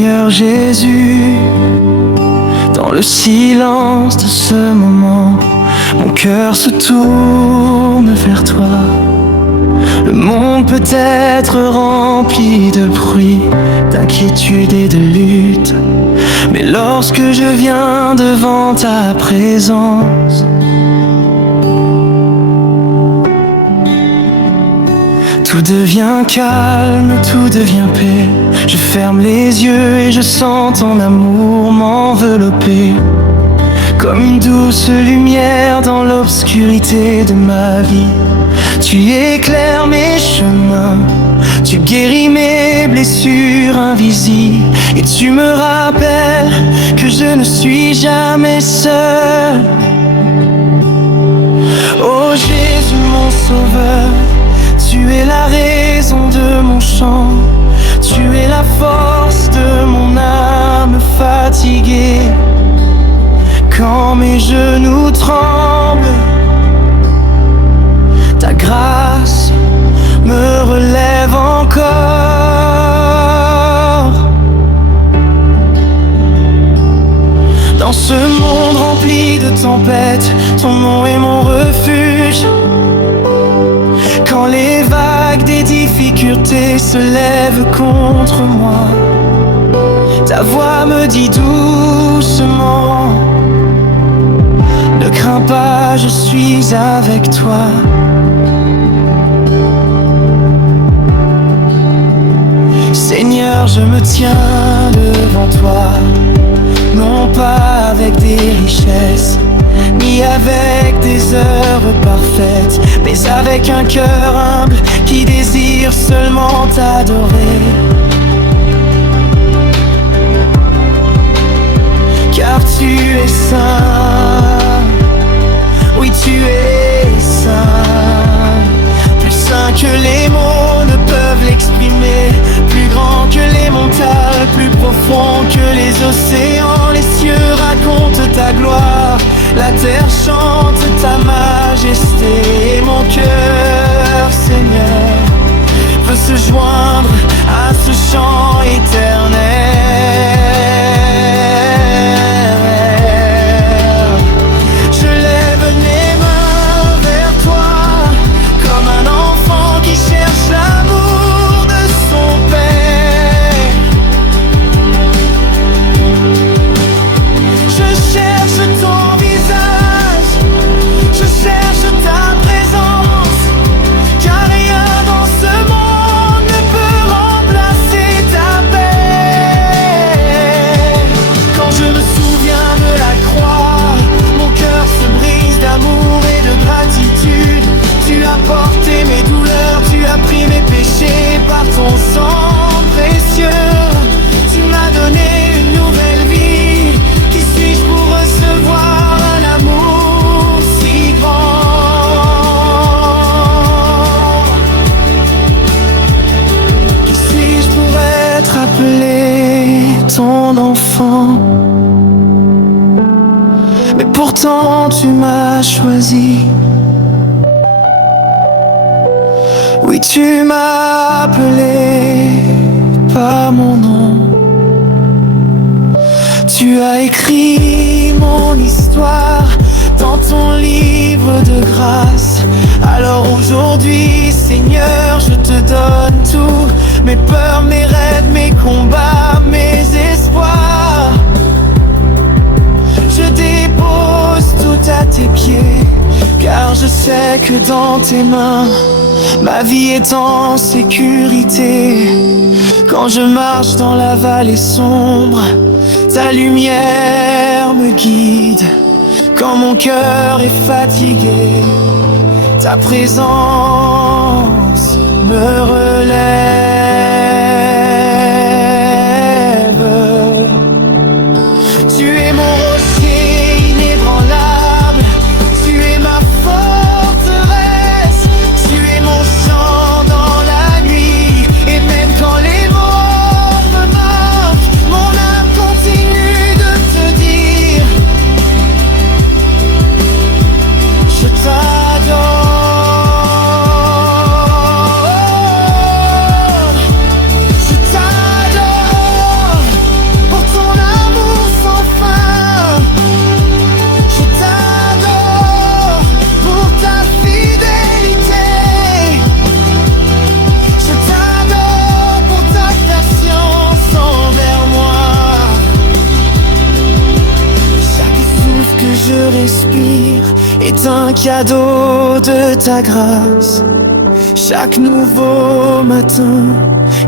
Seigneur Jésus, dans le silence de ce moment, mon cœur se tourne vers toi. Le monde peut être rempli de bruit, d'inquiétude et de lutte, mais lorsque je viens devant ta présence, tout devient calme, tout devient paix. Je ferme les yeux et je sens ton amour m'envelopper, comme une douce lumière dans l'obscurité de ma vie. Tu éclaires mes chemins, tu guéris mes blessures invisibles, et tu me rappelles que je ne suis jamais seul. Oh Jésus mon sauveur, tu es la raison de mon chant, tu es la force de mon âme fatiguée. Quand mes genoux tremblent, ta grâce me relève encore. Dans ce monde rempli de tempêtes, ton nom est mon refuge. Quand les vagues des difficultés se lèvent contre moi, ta voix me dit doucement: ne crains pas, je suis avec toi. Seigneur, je me tiens devant toi, non pas avec des richesses, ni avec des œuvres parfaites, mais avec un cœur humble qui désire seulement t'adorer. Car tu es saint, oui tu es saint, plus saint que les mots ne peuvent l'exprimer, plus grand que les montagnes, plus profond que les océans. Les cieux racontent ta gloire, la terre chante ta majesté, et mon cœur, Seigneur, veut se joindre à ce chant éternel. Je lève les mains vers toi, comme un enfant qui cherche l'amour de son père. Je cherche ton visage, je cherche ta présence, car rien dans ce monde ne peut remplacer ta paix. Quand je me souviens de la croix, mon cœur se brise d'amour et de gratitude. Tu as porté mes douleurs, tu as pris mes péchés par ton sang précieux. Tu m'as donné une nouvelle vie, qui suis-je pour recevoir un amour si grand? Qui suis-je pour être appelé ton enfant? Mais pourtant tu m'as choisi. Oui, tu m'as appelé par mon nom. Tu as écrit mon histoire dans ton livre de grâce. Alors aujourd'hui, Seigneur, je te donne tout, mes peurs, mes rêves, mes combats, mes espoirs. Je dépose tout à tes pieds, car je sais que dans tes mains, ma vie est en sécurité. Quand je marche dans la vallée sombre, ta lumière me guide. Quand mon cœur est fatigué, ta présence me relève. Tu es mon rocher inébranlable, tu es ma forteresse, tu es mon chant dans la nuit, et même quand les mots me manquent, mon âme continue de te dire: je t'adore. un cadeau de ta grâce. Chaque nouveau matin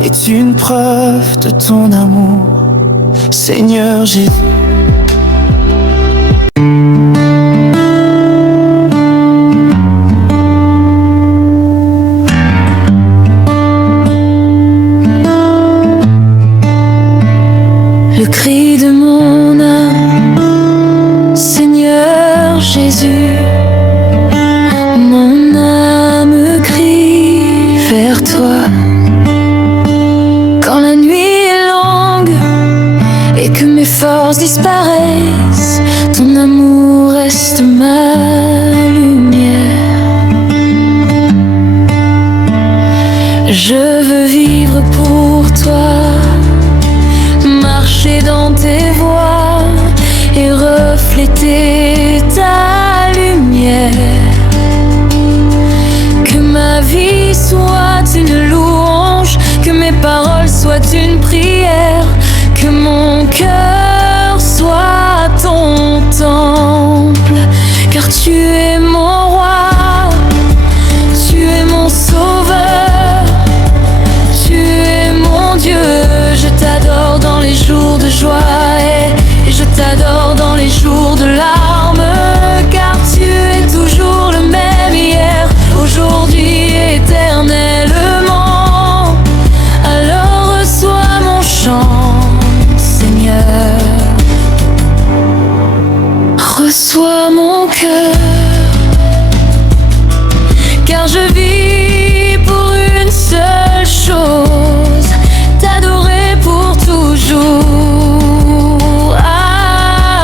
est une preuve de ton amour, Seigneur Jésus. Le cri de mon âme, Seigneur Jésus, mon âme crie vers toi. Quand la nuit est longue et que mes forces disparaissent, ton amour reste ma lumière. Je veux vivre pour toi, marcher dans tes voies et refléter ta lumière. Que ma vie soit une louange, que mes paroles soient une prière, que mon cœur soit ton temple, car tu es mon roi, tu es mon sauveur, tu es mon Dieu. Je t'adore dans les jours de joie et je t'adore dans les jours de larmes, car tu es toujours le même hier, aujourd'hui, éternellement. Alors reçois mon chant, Seigneur. Reçois mon cœur, car je vis pour une seule chose, t'adorer pour toujours.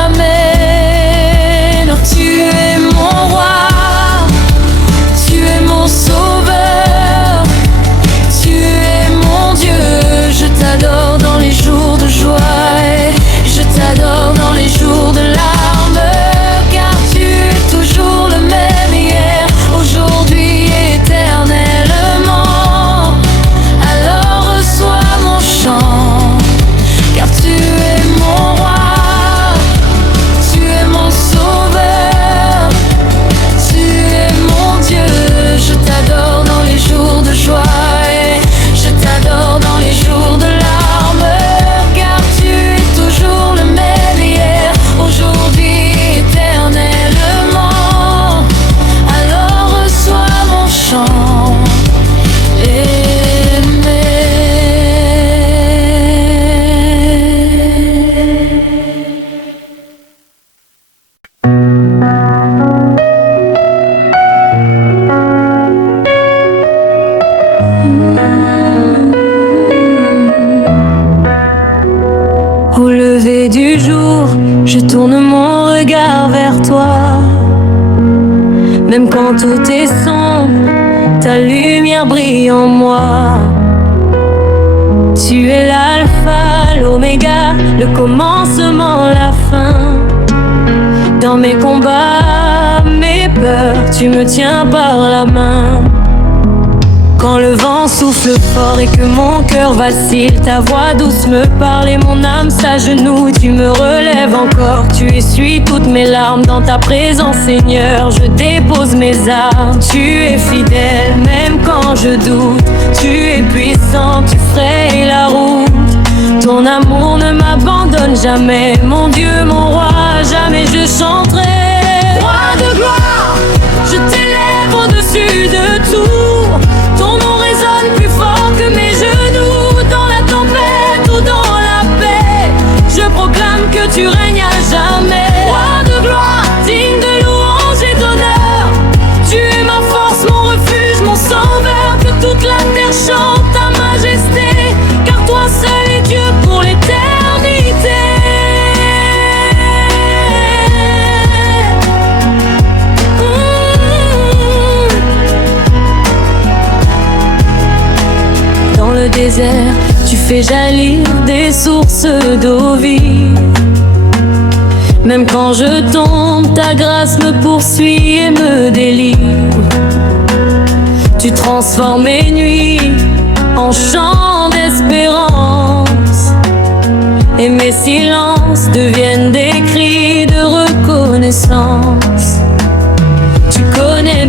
Amen. Tu es mon roi, tu es mon sauveur, tu es mon Dieu. Je t'adore dans les jours de joie et je t'adore dans les jours de larmes, car tu es toujours le même hier, aujourd'hui, éternellement. Alors reçois mon chant, car tu es mon roi, tu es mon sauveur, tu es mon Dieu. Je t'adore dans les jours de joie et je t'adore dans les jours de larmes, car tu es toujours le même hier, aujourd'hui, éternellement. Alors reçois mon chant, aimé. Au lever du jour, je tourne mon regard vers toi. Même quand tout est sombre, ta lumière brille en moi. Tu es l'alpha, l'oméga, le commencement, la fin. Dans mes combats, mes peurs, tu me tiens par la main. Quand le vent souffle fort et que mon cœur vacille, ta voix douce me parle et mon âme s'agenouille. Tu me relèves encore, tu essuies toutes mes larmes. Dans ta présence, Seigneur, je dépose mes armes. Tu es fidèle, même quand je doute. Tu es puissant, tu frayes la route. Ton amour ne m'abandonne jamais. Mon Dieu, mon roi, jamais je chanterai. Roi de gloire, je t'élève au-dessus de tout. Ton nom résonne plus fort que mes genoux. Dans la tempête ou dans la paix, je proclame que tu règnes à jamais. Roi de gloire, digne de louange et d'honneur, tu es ma force, mon refuge, mon sauveur. Que toute la terre chante ta majesté, car toi seul est Dieu pour l'éternité. Dans le désert, tu fais jaillir des sources d'eau vive. Même quand je tombe, ta grâce me poursuit et me délivre. Tu transformes mes nuits en chants d'espérance, et mes silences deviennent des cris de reconnaissance. Tu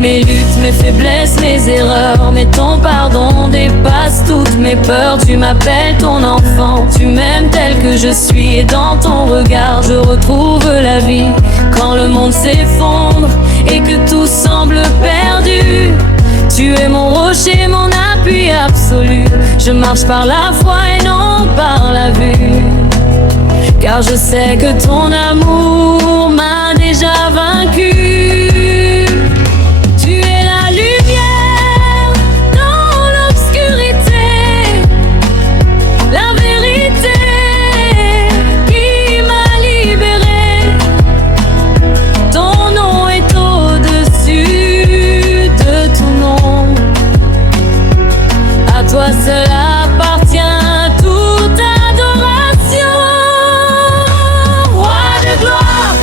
mes luttes, mes faiblesses, mes erreurs. Mais ton pardon dépasse toutes mes peurs. Tu m'appelles ton enfant, tu m'aimes tel que je suis. Et dans ton regard je retrouve la vie. Quand le monde s'effondre et que tout semble perdu, tu es mon rocher, mon appui absolu. Je marche par la foi et non par la vue, car je sais que ton amour m'a déjà vaincu. Tu es la lumière dans l'obscurité, la vérité qui m'a libérée. Ton nom est au-dessus de tout nom. À toi seul appartient toute adoration. Roi de gloire,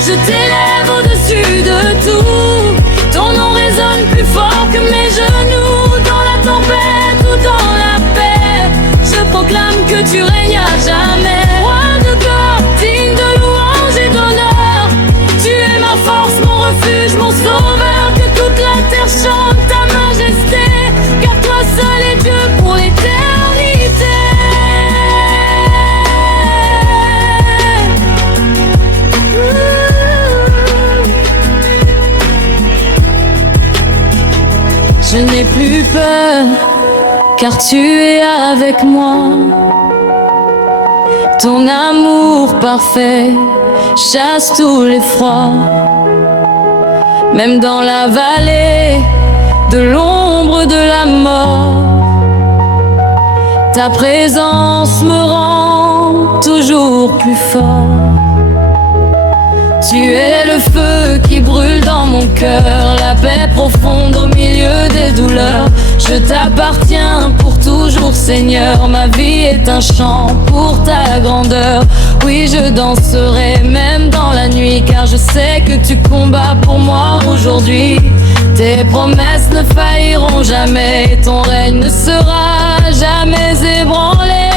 je t'élève au-dessus de tout. Ton nom résonne plus fort que mes genoux. Dans la tempête ou dans la paix, je proclame que tu règnes à jamais. Roi de gloire, digne de louange et d'honneur, tu es ma force, mon refuge, mon sauveur. Que toute la terre chante ta majesté, car toi seul est Dieu pour l'éternité. Je n'ai plus peur, car tu es avec moi. Ton amour parfait chasse tous les froids. Même dans la vallée de l'ombre de la mort, ta présence me rend toujours plus fort. Tu es le feu qui brûle dans mon cœur, la paix profonde au milieu des douleurs. Je t'appartiens pour toujours, Seigneur. Ma vie est un chant pour ta grandeur. Oui, je danserai même dans la nuit, car je sais que tu combats pour moi aujourd'hui. Tes promesses ne failliront jamais, ton règne ne sera jamais ébranlé.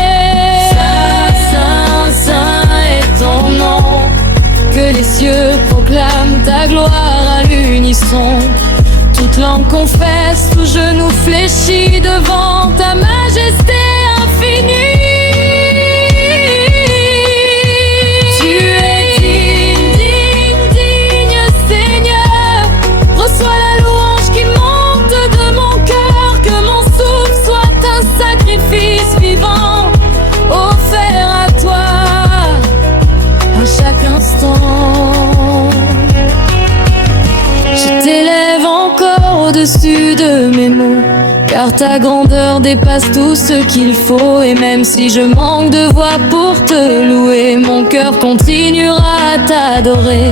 Saint, Saint, Saint est ton nom. Que les cieux proclament ta gloire à l'unisson. Toute langue confesse, tout genou fléchit devant ta majesté infinie. Tu es digne, digne Seigneur. Reçois la louange qui monte de mon cœur. Que mon souffle soit un sacrifice vivant, offert à toi à chaque instant. Je t'élève encore au-dessus de mes mots, car ta grandeur dépasse tout ce qu'il faut. Et même si je manque de voix pour te louer, mon cœur continuera à t'adorer.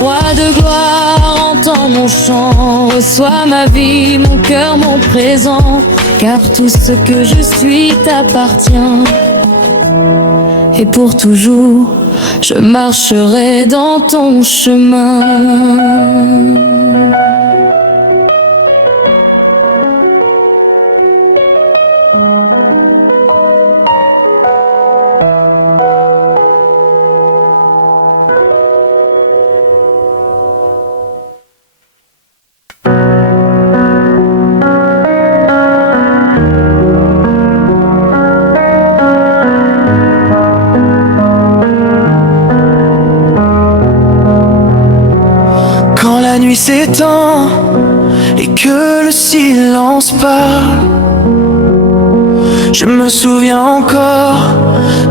Roi de gloire, entends mon chant, reçois ma vie, mon cœur, mon présent, car tout ce que je suis t'appartient. Et pour toujours, je marcherai dans ton chemin. La nuit s'étend et que le silence parle, je me souviens encore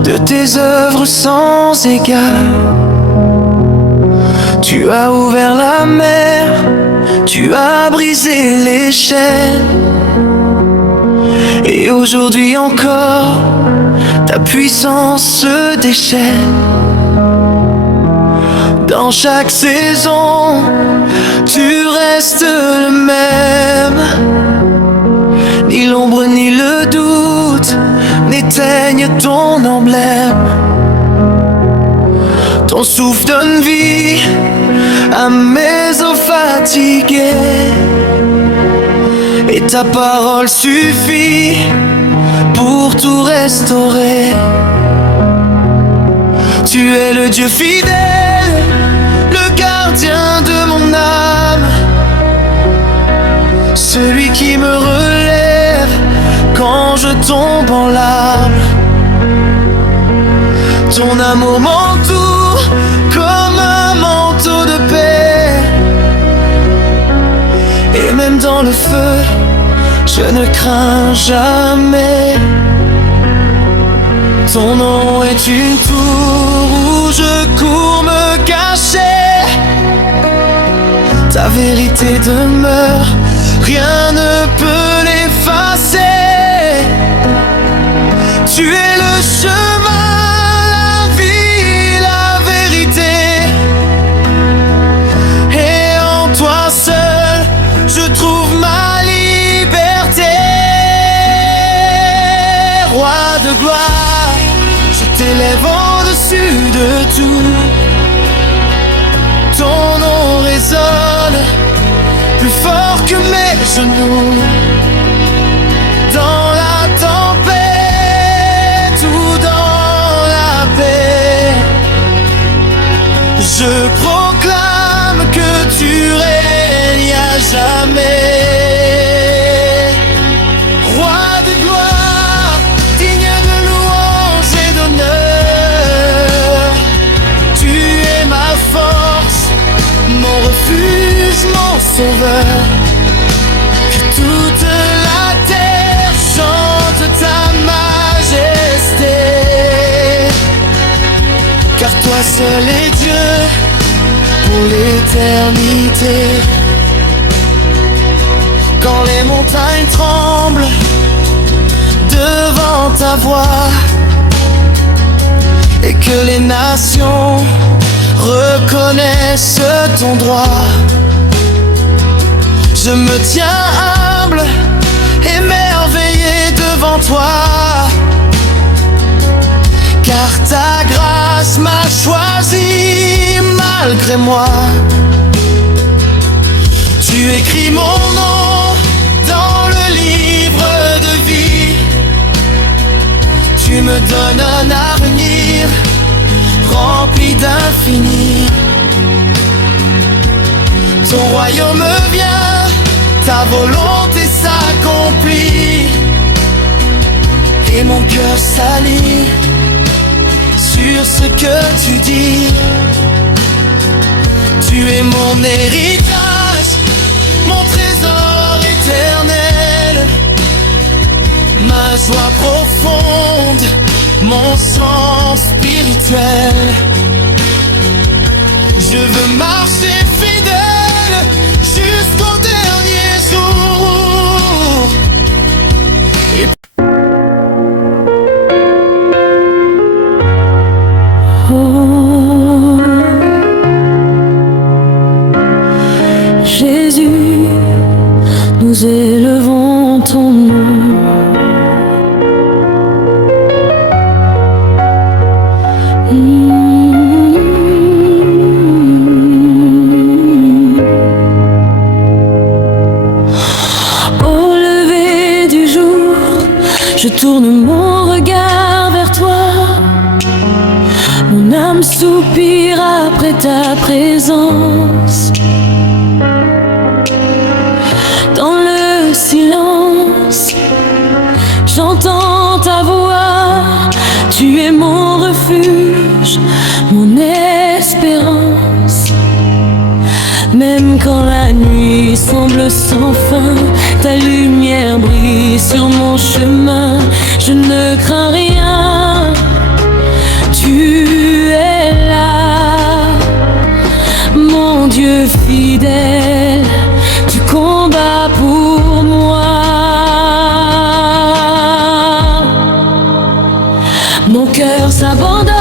de tes œuvres sans égale. Tu as ouvert la mer, tu as brisé les chaînes, et aujourd'hui encore ta puissance se déchaîne. Dans chaque saison, tu restes le même. Ni l'ombre ni le doute n'éteignent ton emblème. Ton souffle donne vie à mes os fatigués, et ta parole suffit pour tout restaurer. Tu es le Dieu fidèle, le gardien de mon âme. Ton amour m'entoure comme un manteau de paix. Et même dans le feu, je ne crains jamais. Ton nom est une tour où je cours me cacher. Ta vérité demeure, rien ne peut l'effacer. Tu es le chemin, la vie, la vérité. Et en toi seul, je trouve ma liberté. Roi de gloire, je t'élève au-dessus de tout. Ton nom résonne plus fort que mes genoux. Dans la tempête ou dans la paix, je proclame que tu règnes à jamais. Roi de gloire, digne de louange et d'honneur. Tu es ma force, mon refuge, mon sauveur. Que toute la terre chante ta majesté. Car toi seul est Dieu pour l'éternité. Quand les montagnes tremblent devant ta voix et que les nations reconnaissent ton droit, je me tiens humble, émerveillé devant toi. Car ta grâce m'a choisi malgré moi. Tu écris mon nom dans le livre de vie. Tu me donnes un avenir rempli d'infini. Ton royaume vient, ta volonté s'accomplit. Et mon cœur s'aligne sur ce que tu dis. Tu es mon héritage, mon trésor éternel, ma joie profonde, mon sang spirituel. Je veux marcher fidèle jusqu'au dernier jour. Et oh, Jésus, nous élevons ton nom. Je tourne mon regard vers toi. Mon âme soupire après ta présence. Dans le silence, j'entends ta voix. Tu es mon refuge, mon espérance. Même quand la nuit semble sans fin, ta lumière brille sur mon chemin. Je ne crains rien, tu es là. Mon Dieu fidèle, tu combats pour moi. Mon cœur s'abandonne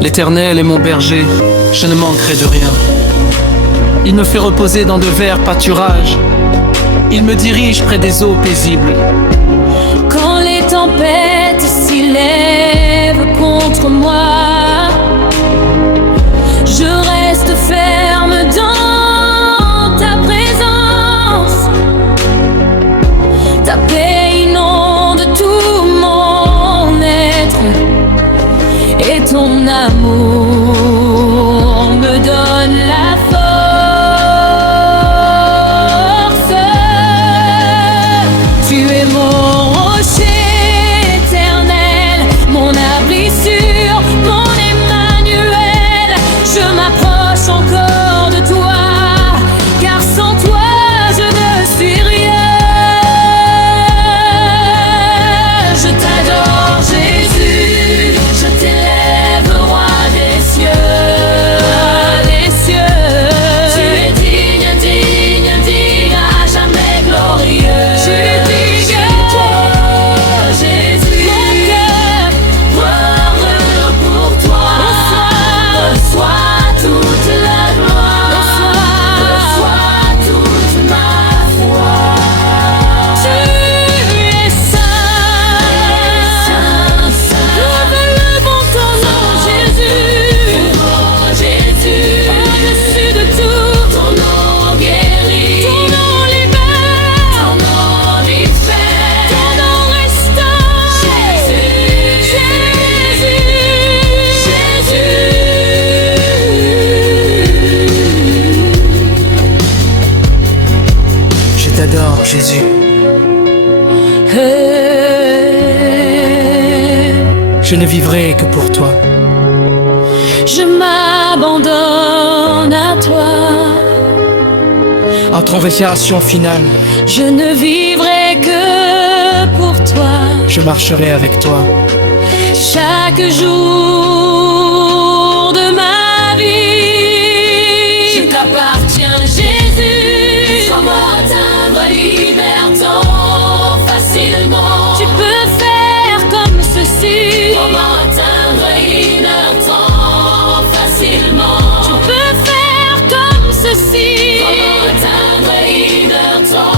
L'Éternel est mon berger, je ne manquerai de rien. Il me fait reposer dans de verts pâturages. Il me dirige près des eaux paisibles. Quand les tempêtes s'élèvent contre moi, je reste ferme dans ta présence. Ta paix inonde tout mon être, et ton amour me donne la force. Tu es mon rocher éternel, mon abri sûr, mon Emmanuel. Je m'approche encore de toi, car sans toi je ne suis rien. Je t'adore Jésus, je t'élève roi des cieux, des cieux. Tu es digne, digne, digne, à jamais glorieux. Tu es digne, Jésus, mon cœur heureux pour toi. Reçois toute la gloire, reçois toute ma foi. Tu es saint, nous relevons ton nom, Jésus. Au-dessus de tout, ton nom guérit, ton nom libère, ton nom libère, ton nom restaure. Jésus, Je t'adore, Jésus. Je ne vivrai que pour toi. Je m'abandonne à toi. En translation finale, Je ne vivrai que pour toi. je marcherai avec toi. Chaque jour de ma vie, je t'appartiens, Jésus. Comment atteindre liberton facilement? Tu peux faire comme ceci. Comment atteindre liberton facilement? Tu peux faire comme ceci. Comment atteindre liberton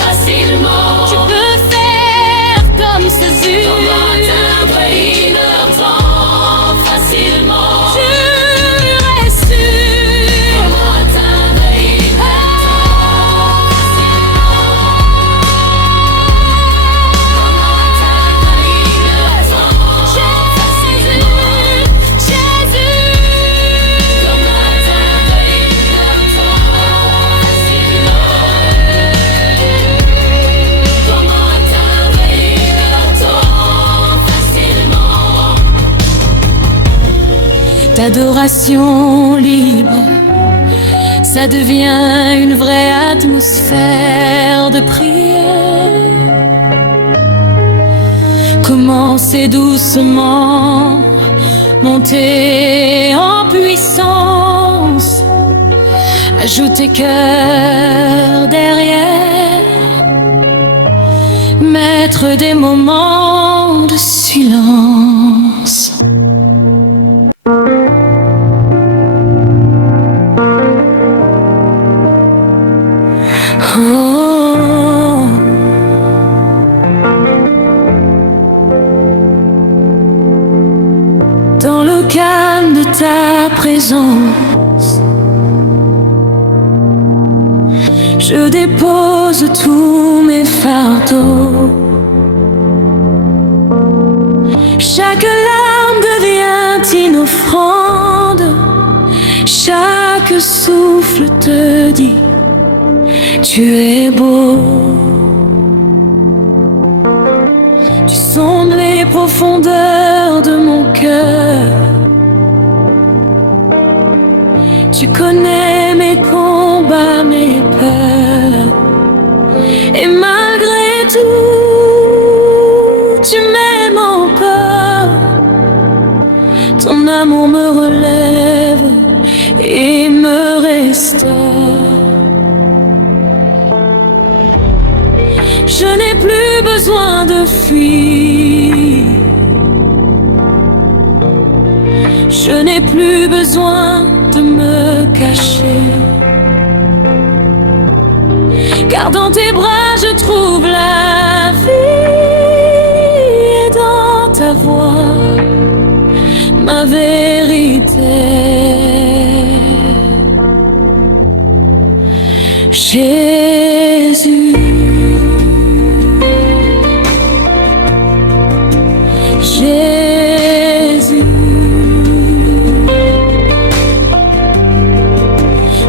facilement? Tu peux faire comme ceci. Comment atteindre liberton facilement? Tu restes sûr. Comment atteindre L'adoration libre, ça devient une vraie atmosphère de prière. Commencez doucement, montez en puissance, ajoutez cœur derrière, mettre des moments de silence. Oh. Dans le calme de ta présence, je dépose tous mes fardeaux. Chaque larme devient une offrande, chaque souffle te dit: tu es beau. Tu sondes les profondeurs de mon cœur. Tu connais mes combats, mes peurs. Et malgré tout, tu m'aimes encore. Ton amour me relève et me restaure. Je n'ai plus besoin de fuir. plus besoin de me cacher. Car dans tes bras je trouve la vie, et dans ta voix ma vérité. Jésus, Jésus,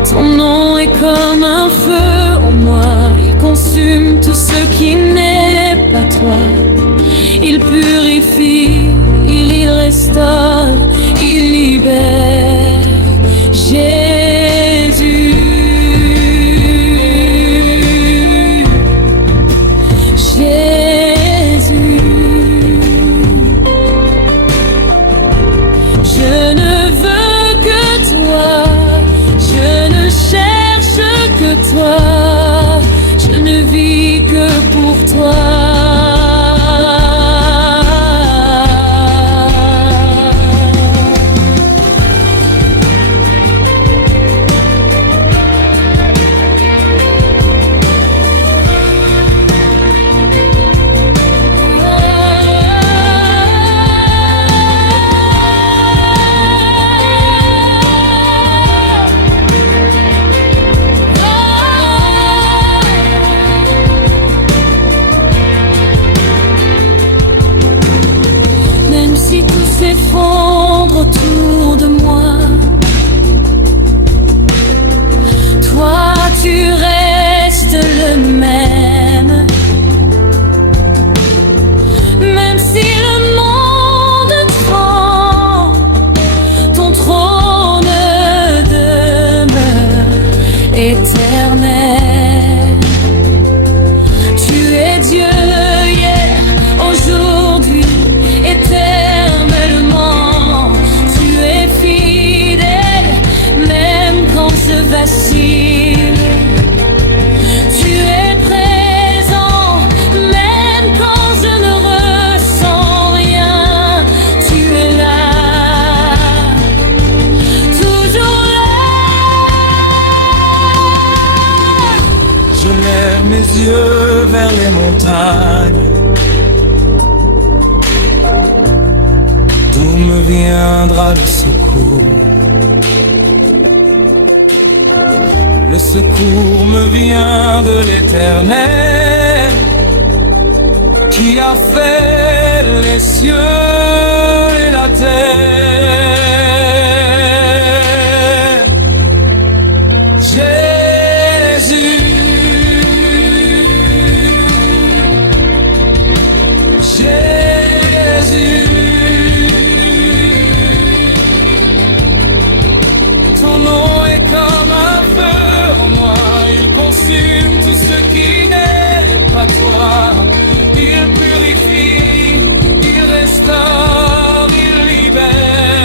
ton nom est comme un feu en moi, il consume tout ce qui n'est pas toi. Il purifie, il restaure, il libère. Jésus, Jésus, je ne veux que toi, je ne cherche que toi, je ne vis que pour toi. Même si tout s'effondre autour de moi, toi tu restes le même. Même si le monde tremble, ton trône demeure éternel. Tu es Dieu hier, aujourd'hui, éternellement. Tu es fidèle, même quand je vacille. Tu es présent, même quand je ne ressens rien. Tu es là, toujours là. Je lève mes yeux vers les montagnes. D'où me viendra le secours? Le secours me vient de l'Éternel, qui a fait les cieux et la terre. Jésus, Jésus, ton nom est comme un feu en moi, il consume tout ce qui n'est pas toi. Il purifie, il restaure, il libère.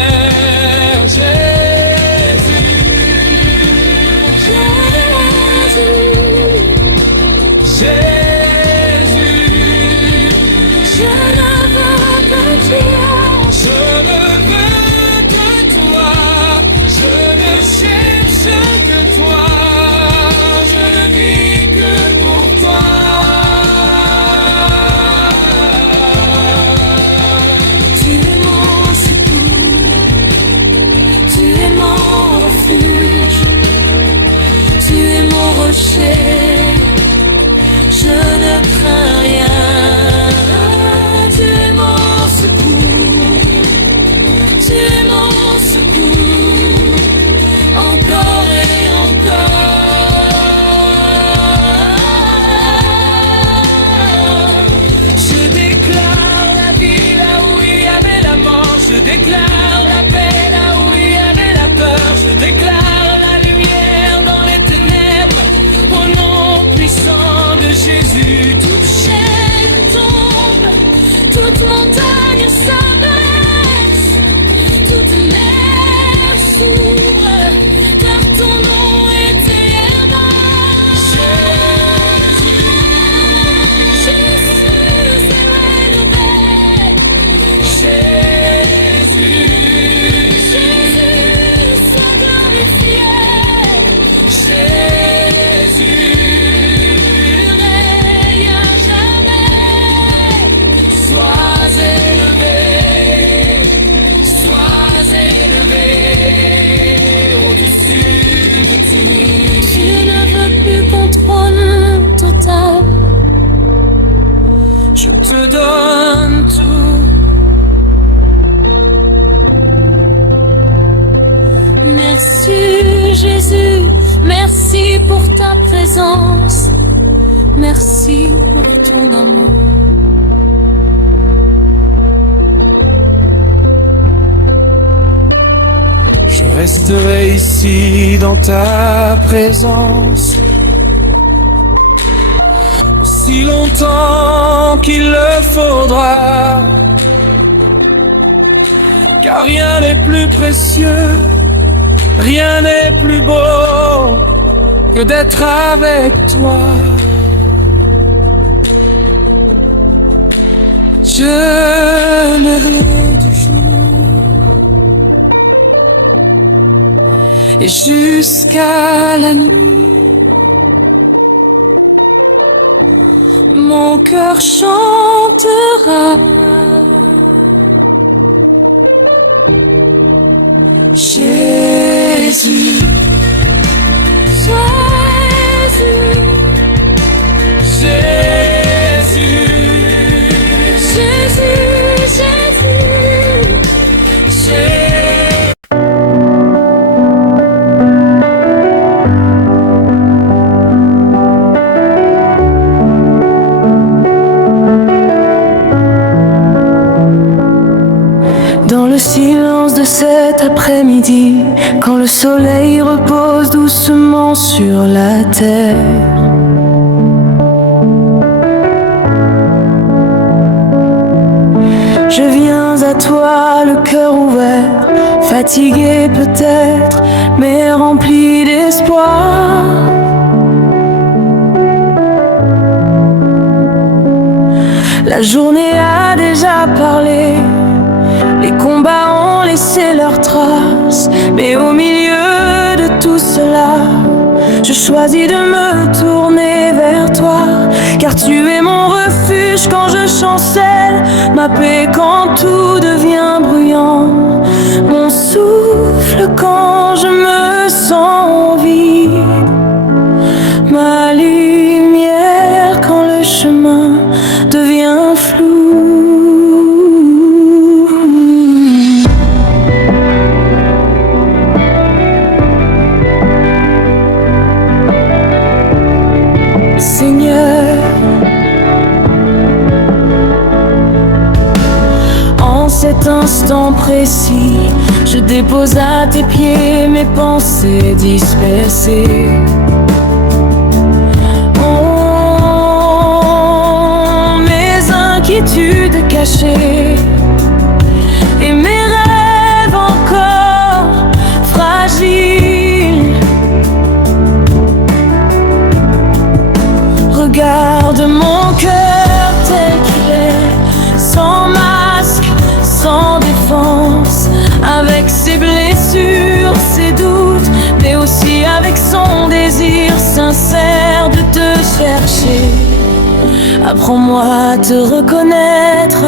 me donnes tout. Merci Jésus, merci pour ta présence, merci pour ton amour. Je resterai ici dans ta présence aussi longtemps qu'il le faudra, car rien n'est plus précieux, rien n'est plus beau que d'être avec toi. Je m'aimerai du jour et jusqu'à la nuit. Mon cœur chantera Jésus, Jésus, Jésus, Jésus, Jésus, Jésus. Dans le silence de cet après-midi, quand le soleil repose doucement sur la terre, je viens à toi le cœur ouvert, fatigué peut-être, mais rempli d'espoir. La journée a déjà parlé, les combats ont laissé leurs traces, mais au milieu de tout cela, je choisis de me tourner vers toi, car tu es mon refuge quand je chancelle, ma paix quand tout devient bruyant, mon souffle quand je me sens vide, ma lumière quand le chemin devient flou. Seigneur, en cet instant précis, je dépose à tes pieds mes pensées dispersées. Oh, mes inquiétudes cachées et mes rêves encore fragiles. Regarde mon cœur tel qu'il est, sans masque, sans défense, avec ses blessures, ses doutes, mais aussi avec son désir sincère de te chercher. Apprends-moi à te reconnaître,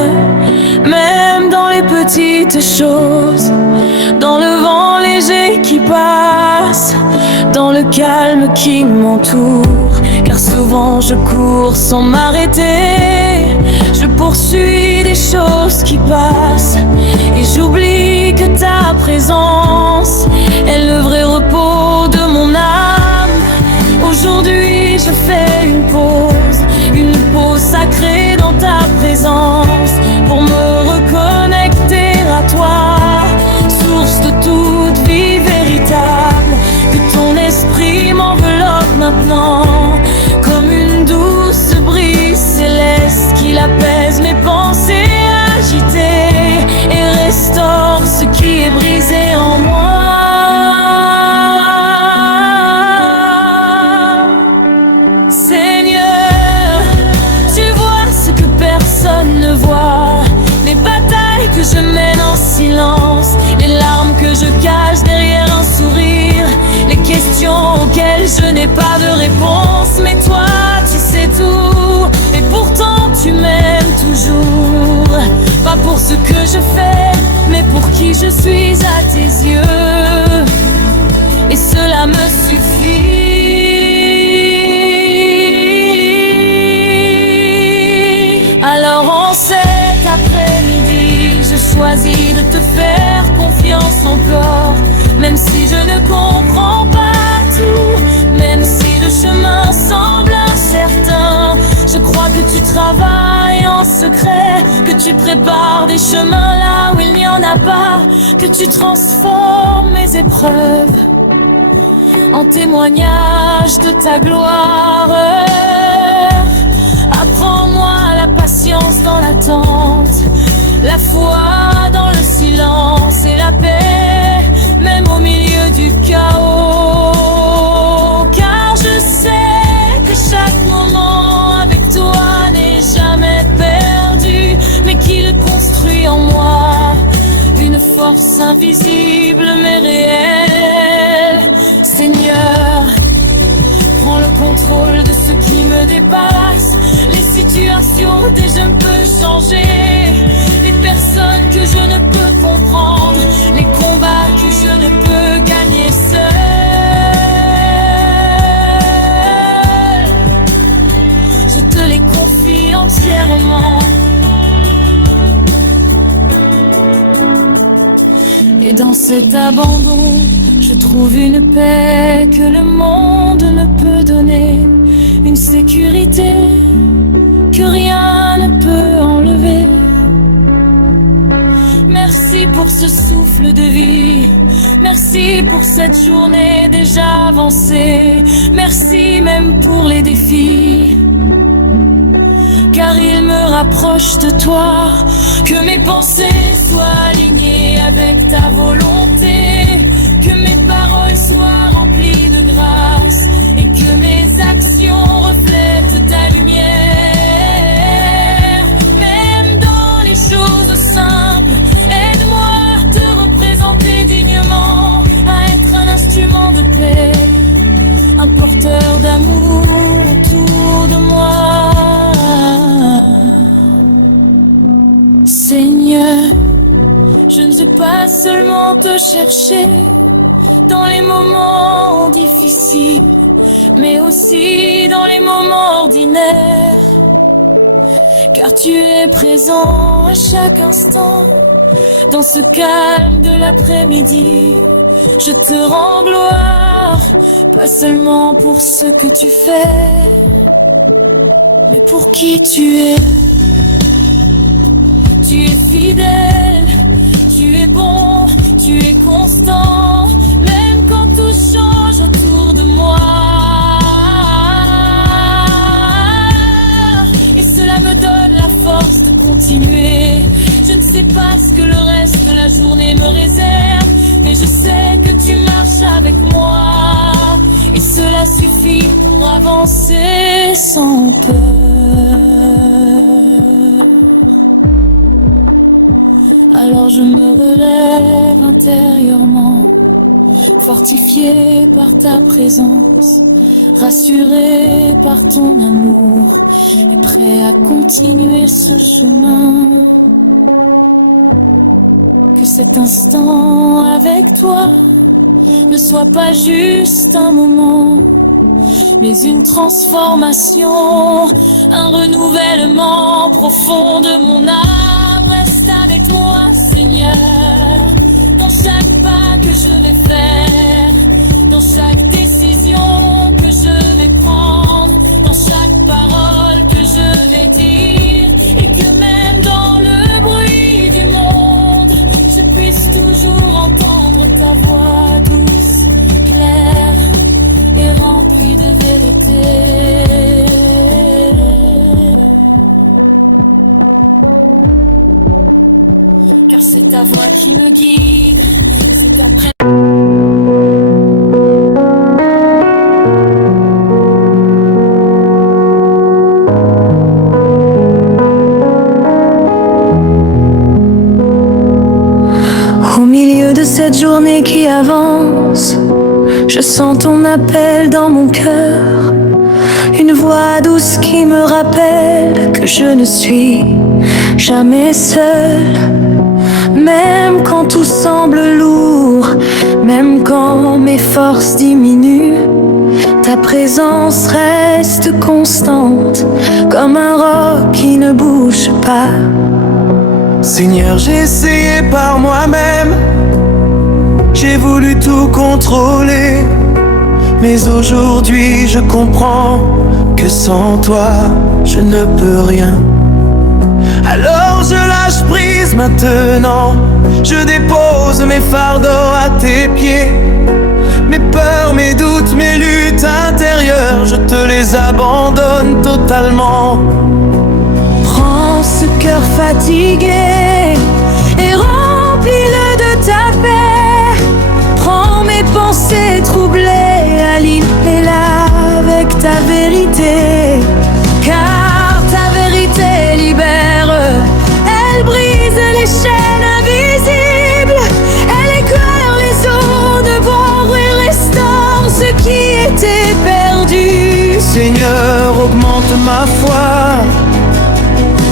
même dans les petites choses, dans le vent léger qui passe, dans le calme qui m'entoure. Car souvent je cours sans m'arrêter, je poursuis des choses qui passent, et j'oublie que ta présence est le vrai repos de mon âme. Aujourd'hui je fais une pause sacrée dans ta présence, pour me reconnecter à toi, source de toute vie véritable. Que ton esprit m'enveloppe maintenant, comme une douce brise céleste qui apaise mes pensées agitées et restaure ce qui est brisé en moi. Seigneur, tu vois ce que personne ne voit, les batailles que je mène en silence, les larmes que je cache derrière un sourire, les questions auxquelles je n'ai pas de réponse. Mais toi, tu sais tout, et pourtant tu m'aimes toujours. Pas pour ce que je fais, mais pour qui je suis à tes yeux, et cela me suffit. Alors en choisi de te faire confiance encore. Même si je ne comprends pas tout, même si le chemin semble incertain, je crois que tu travailles en secret, que tu prépares des chemins là où il n'y en a pas, que tu transformes mes épreuves en témoignage de ta gloire. Apprends-moi la patience dans l'attente, la foi dans le silence et la paix, même au milieu du chaos. Car je sais que chaque moment avec toi n'est jamais perdu, mais qu'il construit en moi une force invisible mais réelle. Seigneur, prends le contrôle de ce qui me dépasse, les situations où je ne peux changer, les personnes que je ne peux comprendre, les combats que je ne peux gagner seul. Je te les confie entièrement. Et dans cet abandon, je trouve une paix que le monde ne peut donner, une sécurité que rien ne peut enlever. Merci pour ce souffle de vie, merci pour cette journée déjà avancée, merci même pour les défis, car il me rapproche de toi, que mes pensées soient alignées avec ta volonté, que mes paroles soient remplies de grâce et que mes actions reflètent ta lumière. Même dans les choses simples, aide-moi à te représenter dignement, à être un instrument de paix, un porteur d'amour autour de moi. Seigneur, je ne veux pas seulement te chercher dans les moments difficiles, mais aussi dans les moments ordinaires, car tu es présent à chaque instant. Dans ce calme de l'après-midi, je te rends gloire, pas seulement pour ce que tu fais, mais pour qui tu es. Tu es fidèle, tu es bon, tu es constant, même quand tout change autour de moi. Et cela me donne la force de continuer. Je ne sais pas ce que le reste de la journée me réserve, mais je sais que tu marches avec moi, et cela suffit pour avancer sans peur. Alors je me relève intérieurement, fortifié par ta présence, rassuré par ton amour, et prêt à continuer ce chemin. Que cet instant avec toi ne soit pas juste un moment, mais une transformation, un renouvellement profond de mon âme. Reste avec moi, Seigneur, dans chaque pas que je vais faire, dans chaque décision que je vais prendre, dans chaque parole que je vais dire, et que même dans le bruit du monde, je puisse toujours entendre ta voix douce, claire et remplie de vérité. Car c'est ta voix qui me guide, c'est ta présence. Au milieu de cette journée qui avance, je sens ton appel dans mon cœur, une voix douce qui me rappelle que je ne suis jamais seule. Même quand tout semble lourd, même quand mes forces diminuent, ta présence reste constante, comme un roc qui ne bouge pas. Seigneur, j'ai essayé par moi-même, j'ai voulu tout contrôler, mais aujourd'hui je comprends que sans toi je ne peux rien. Alors je lâche prise maintenant, je dépose mes fardeaux à tes pieds. Mes peurs, mes doutes, mes luttes intérieures, je te les abandonne totalement. Prends ce cœur fatigué et remplis-le de ta paix. Prends mes pensées troublées, alimente-les-là avec ta vérité. Car ta vérité libère, elle brise les chaînes invisibles, elle éclaire les eaux de bord et restaure ce qui était perdu. Seigneur, augmente ma foi,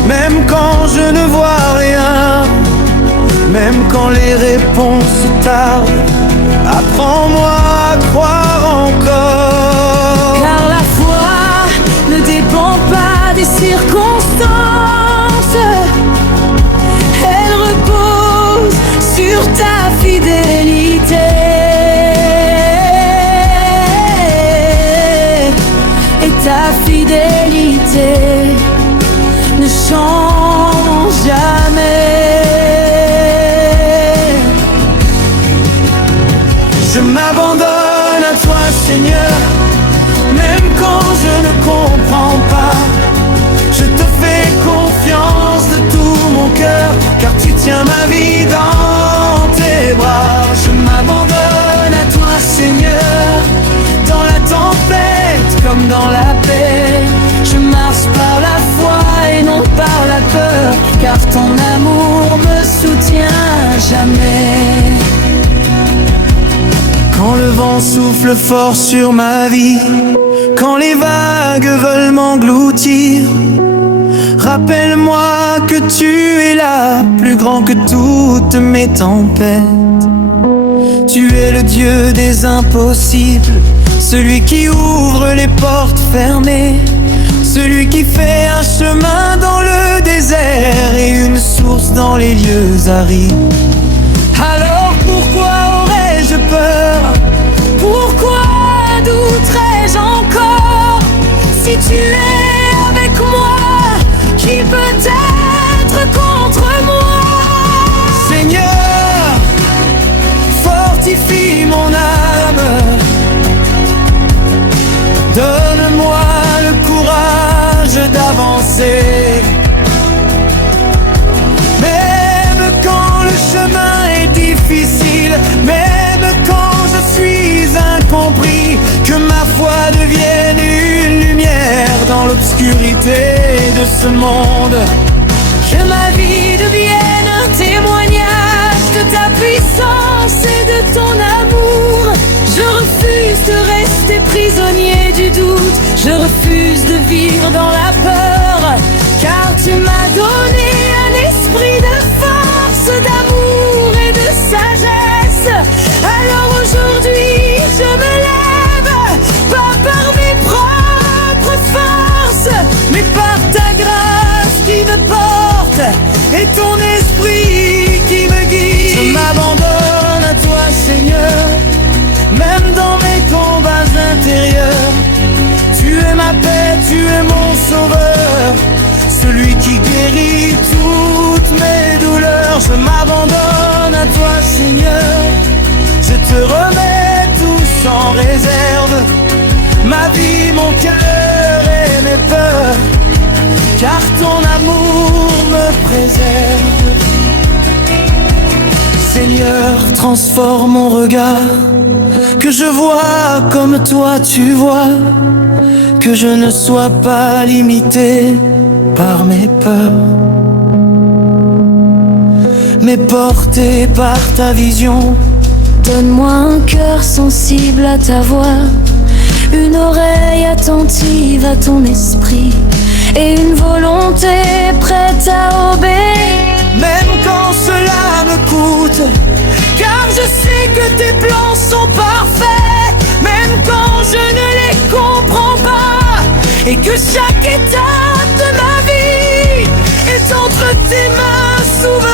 même quand je ne vois rien, même quand les réponses tardent, apprends-moi à croire encore. Car la foi ne dépend pas des circonstances, elle repose sur ta fidélité. Et ta fidélité ne change jamais. Je m'abandonne à toi, Seigneur, même quand je ne comprends pas. Je te fais confiance de tout mon cœur, car tu tiens ma vie dans tes bras. Je m'abandonne à toi, Seigneur, dans la tempête comme dans la paix. Je marche par la foi et non par la peur, car ton amour me soutient jamais. Quand le vent souffle fort sur ma vie, quand les vagues veulent m'engloutir, rappelle-moi que tu es là, plus grand que toutes mes tempêtes. Tu es le Dieu des impossibles, celui qui ouvre les portes fermées, celui qui fait un chemin dans le désert et une source dans les lieux arides. Alors pourquoi aurais-je peur? Pourquoi douterais-je encore? Si tu es avec moi, qui peut être contre moi? Seigneur, fortifie mon âme, donne-moi le courage d'avancer. Même quand le chemin est difficile, même quand je suis incompris, que ma foi devienne une lumière dans l'obscurité de ce monde. Que ma vie devienne un témoignage de ta puissance et de ton amour. Je refuse de rester prisonnier du doute, je refuse de vivre dans la peur, car tu m'as donné un esprit de force, d'amour et de sagesse. Alors aujourd'hui je me lève, pas par mes propres forces, mais par ta grâce qui me porte et ton esprit qui me guide. Je m'abandonne à toi, Seigneur, même dans mes combats intérieurs. Tu es ma paix, tu es mon sauveur, celui qui guérit toutes mes douleurs. Je m'abandonne à toi, Seigneur, je te remets tout sans réserve, ma vie, mon cœur et mes peurs, car ton amour me préserve. Seigneur, transforme mon regard, que je vois comme toi tu vois, que je ne sois pas limité par mes peurs, mais porté par ta vision. Donne-moi un cœur sensible à ta voix, une oreille attentive à ton esprit et une volonté prête à obéir. Même quand cela me coûte, car je sais que tes plans sont parfaits. Même quand je ne les comprends pas, et que chaque étape de ma vie est entre tes mains souveraines.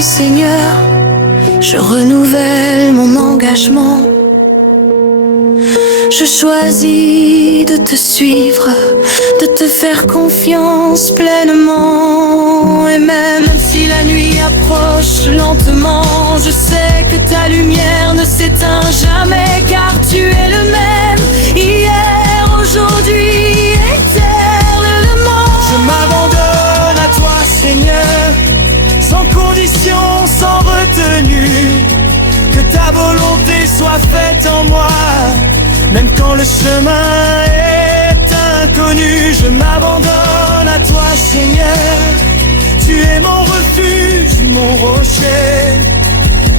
Aujourd'hui, Seigneur, je renouvelle mon engagement. Je choisis de te suivre, de te faire confiance pleinement. Et même si la nuit approche lentement, je sais que ta lumière ne s'éteint jamais, car tu es le même, hier, aujourd'hui, éternellement. Je m'abandonne à toi, Seigneur, sans condition, sans retenue. Que ta volonté soit faite en moi, même quand le chemin est inconnu. Je m'abandonne à toi, Seigneur. Tu es mon refuge, mon rocher.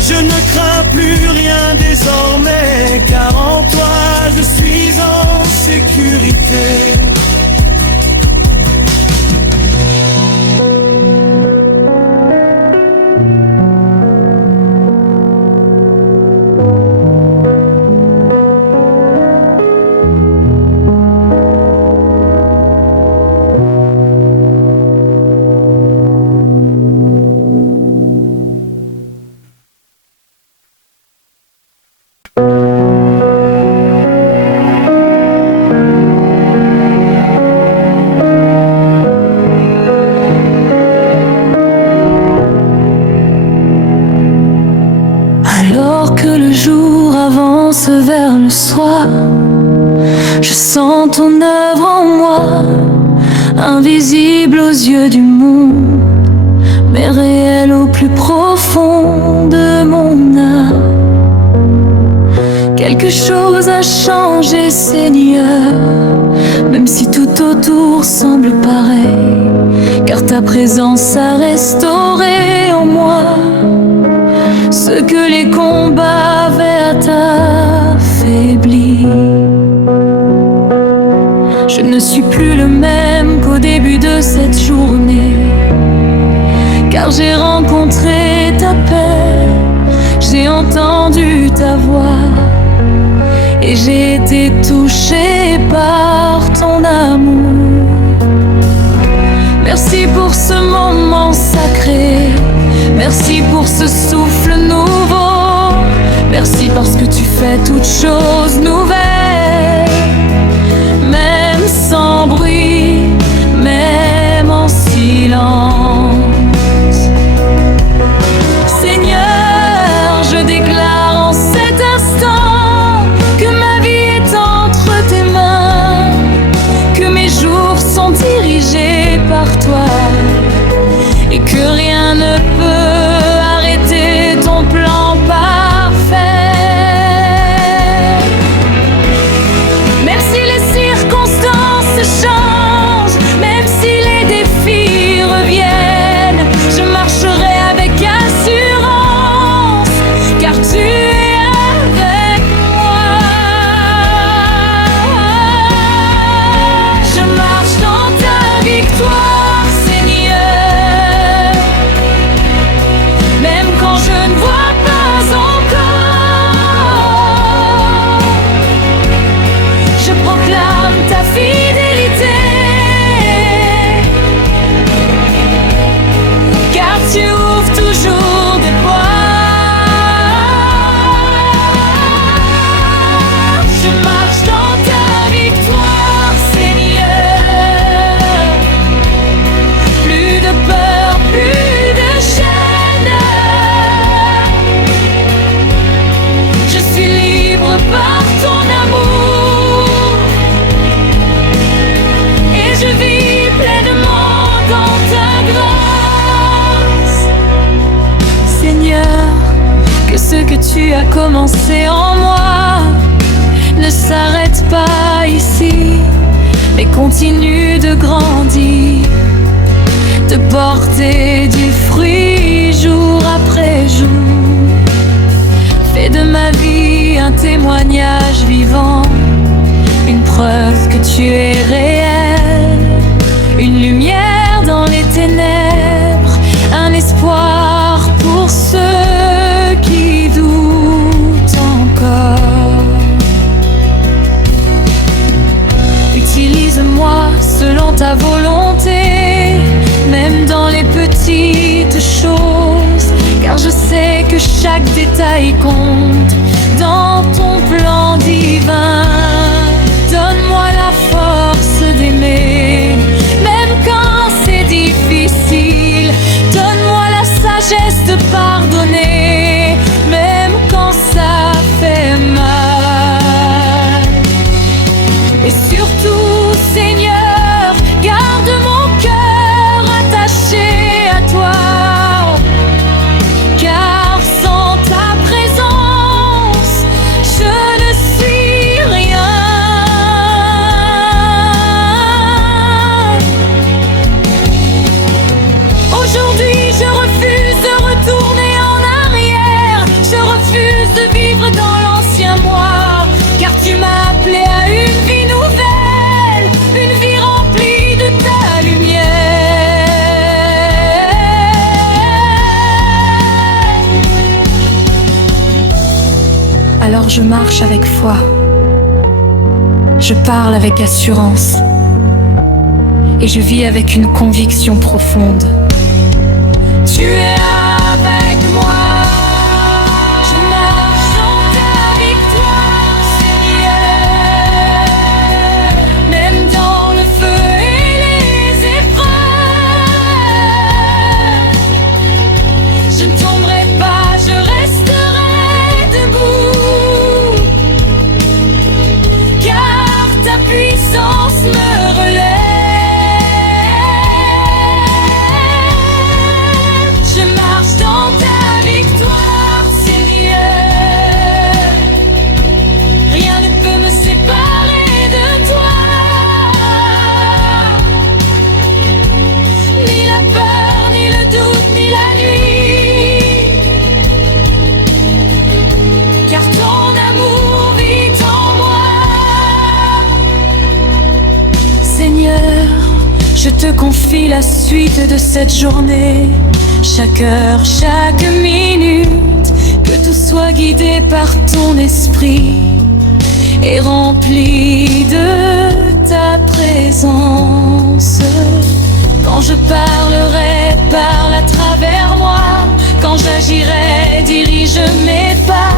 Je ne crains plus rien désormais, car en toi je suis en sécurité. Vers le soir, je sens ton œuvre en moi, invisible aux yeux du monde, mais réelle au plus profond de mon âme. Quelque chose a changé, Seigneur, même si tout autour semble pareil, car ta présence a restauré en moi ce que les combats avaient affaibli. Je ne suis plus le même qu'au début de cette journée, car j'ai rencontré ta paix, j'ai entendu ta voix et j'ai été touché par ton amour. Merci pour ce moment sacré, merci pour ce souffle nouveau, merci parce que tu fais toutes choses nouvelles, même sans bruit, même en silence. Seigneur, je déclare en cet instant que ma vie est entre tes mains, que mes jours sont dirigés par toi et que rien ne peut arrêter ton plan parfait. Même si les circonstances changent, même si les défis reviennent, je marcherai avec assurance, car tu es avec moi. Je marche dans ta victoire, Seigneur, même quand je ne vois pas encore. Je proclame ta fidélité, car tu ouvres toujours des portes. Je marche dans ta victoire, Seigneur. Plus de peur, plus de chaînes. Je suis libre par ton amour et je vis pleinement dans ta grâce. Seigneur, que ce que tu as commencé en moi ne s'arrête pas ici, mais continue de grandir, de porter du fruit jour après jour. Fais de ma vie un témoignage vivant, une preuve que tu es réel, une lumière dans les ténèbres, un espoir pour ceux qui doutent encore. Utilise-moi selon ta volonté, même dans les petites choses, chaque détail compte dans ton plan divin. Donne-moi la force d'aimer, même quand c'est difficile. Donne-moi la sagesse de pardonner, même quand ça fait mal. Et surtout, Seigneur, garde mon cœur attaché à toi, car sans ta présence, je ne suis rien. Aujourd'hui, je refuse de retourner en arrière. Je refuse de vivre dans l'ancien moi, car tu m'as appelé à une vie nouvelle, une vie remplie de ta lumière. Alors je marche avec foi, je parle avec assurance, et je vis avec une conviction profonde. Tu es avec moi. Je marche dans ta victoire, Seigneur. Même dans le feu et les épreuves, je ne tomberai pas, je resterai debout, car ta puissance me relève. Je marche dans ta victoire, Seigneur. Rien ne peut me séparer de toi, ni la peur, ni le doute, ni la nuit, car ton amour vit en moi. Seigneur, je te confie la suite de cette journée. Chaque heure, chaque minute, que tout soit guidé par ton esprit et rempli de ta présence. Quand je parlerai, parle à travers moi. Quand j'agirai, dirige mes pas.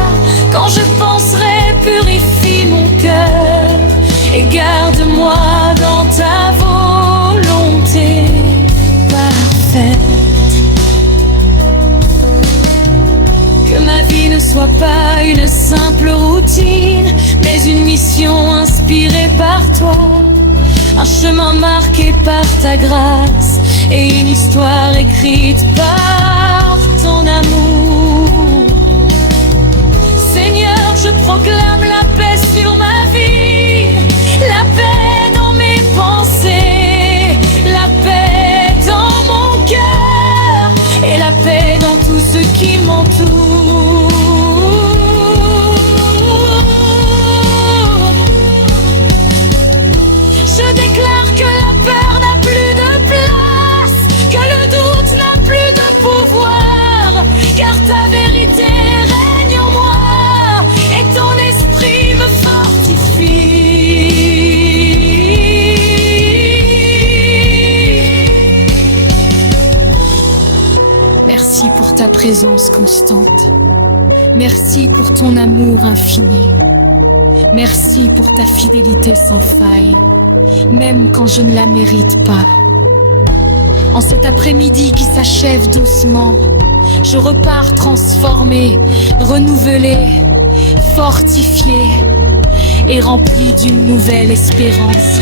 Quand je penserai, purifie mon cœur et garde-moi dans ta volonté parfaite. Que ma vie ne soit pas une simple routine, mais une mission inspirée par toi. Un chemin marqué par ta grâce et une histoire écrite par ton amour. Seigneur, je proclame la paix sur ma vie, la paix dans mes pensées, la paix dans mon cœur et la paix dans tout ce qui m'entoure. Je déclare que la peur n'a plus de place, que le doute n'a plus de pouvoir, car ta vérité règne en moi et ton esprit me fortifie. Merci pour ta présence constante. Merci pour ton amour infini. Merci pour ta fidélité sans faille, même quand je ne la mérite pas. En cet après-midi qui s'achève doucement, je repars transformé, renouvelé, fortifié et rempli d'une nouvelle espérance.